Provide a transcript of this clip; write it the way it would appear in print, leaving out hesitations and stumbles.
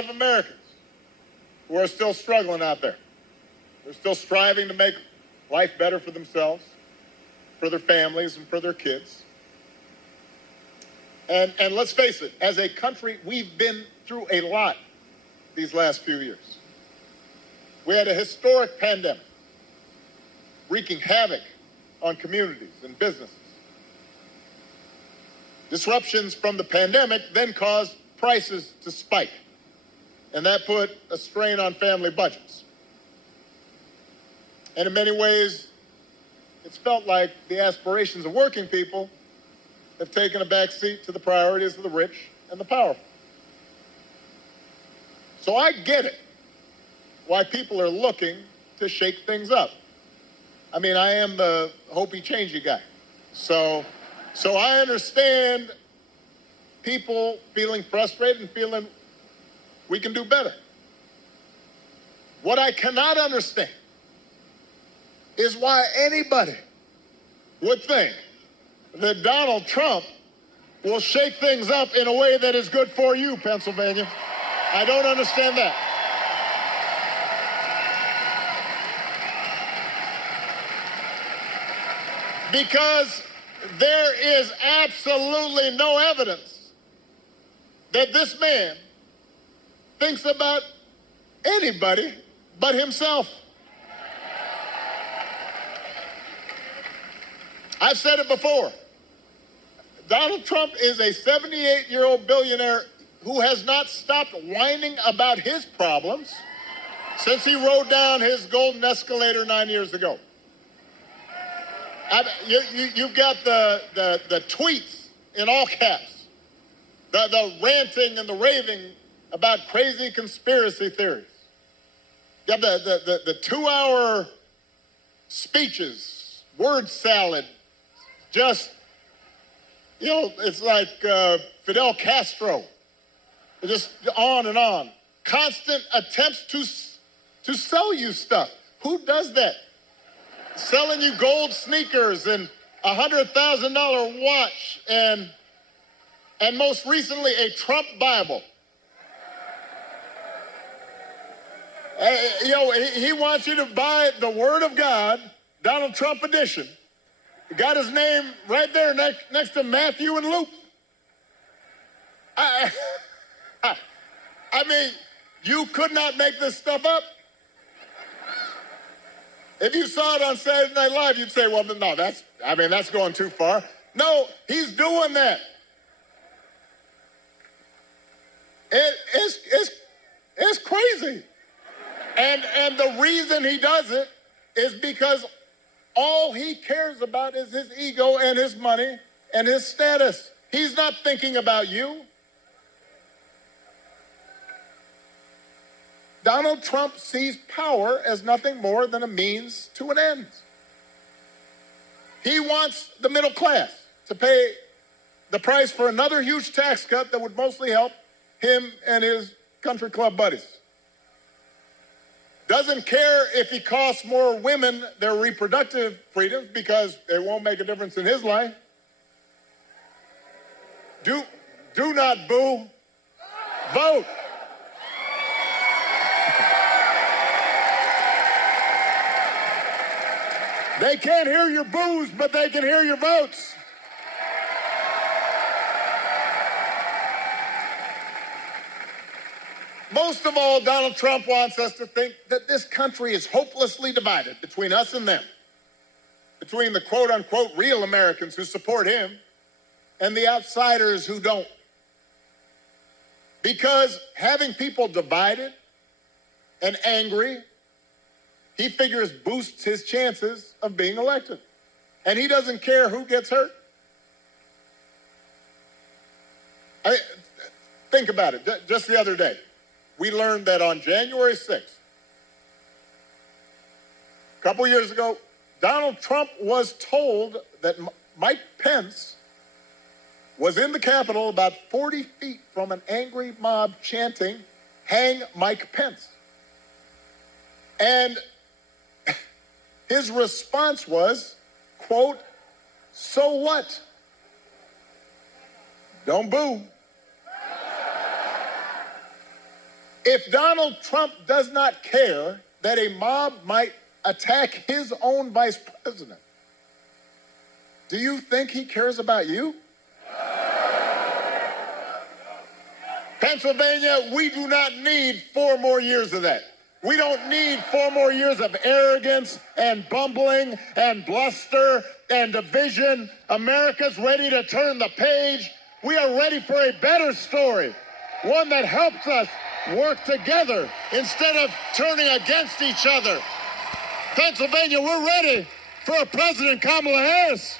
of Americans who are still struggling out there. They're still striving to make life better for themselves, for their families, and for their kids. And let's face it, as a country, we've been through a lot these last few years. We had a historic pandemic wreaking havoc on communities and businesses. Disruptions from the pandemic then caused prices to spike, and that put a strain on family budgets. And in many ways, it's felt like the aspirations of working people have taken a back seat to the priorities of the rich and the powerful. So I get it, why people are looking to shake things up. I mean, I am the hopey changey guy. So I understand people feeling frustrated and feeling we can do better. What I cannot understand is why anybody would think that Donald Trump will shake things up in a way that is good for you, Pennsylvania. I don't understand that. Because there is absolutely no evidence that this man thinks about anybody but himself. I've said it before. Donald Trump is a 78-year-old billionaire who has not stopped whining about his problems since he rode down his golden escalator 9 years ago. You've got the tweets in all caps, the ranting and the raving about crazy conspiracy theories. You got the 2-hour speeches, word salad, just, it's like Fidel Castro, just on and on. Constant attempts to sell you stuff. Who does that? Selling you gold sneakers and $100,000 watch and most recently a Trump Bible. He wants you to buy the Word of God, Donald Trump edition. Got his name right there next to Matthew and Luke. I mean, you could not make this stuff up. If you saw it on Saturday Night Live, you'd say, well, no, that's going too far. No, he's doing that. It's crazy. And the reason he does it is because all he cares about is his ego and his money and his status. He's not thinking about you. Donald Trump sees power as nothing more than a means to an end. He wants the middle class to pay the price for another huge tax cut that would mostly help him and his country club buddies. Doesn't care if he costs more women their reproductive freedoms because it won't make a difference in his life. Do not boo. Vote. They can't hear your boos, but they can hear your votes. Most of all, Donald Trump wants us to think that this country is hopelessly divided between us and them, between the quote-unquote real Americans who support him and the outsiders who don't. Because having people divided and angry, he figures boosts his chances of being elected. And he doesn't care who gets hurt. Think about it. Just the other day, we learned that on January 6th, a couple years ago, Donald Trump was told that Mike Pence was in the Capitol about 40 feet from an angry mob chanting, "Hang Mike Pence." And his response was, quote, "So what? Don't boo." If Donald Trump does not care that a mob might attack his own vice president, do you think he cares about you? Pennsylvania, we do not need 4 more years of that. We don't need 4 more years of arrogance and bumbling and bluster and division. America's ready to turn the page. We are ready for a better story, one that helps us work together instead of turning against each other. Pennsylvania, we're ready for a President Kamala Harris.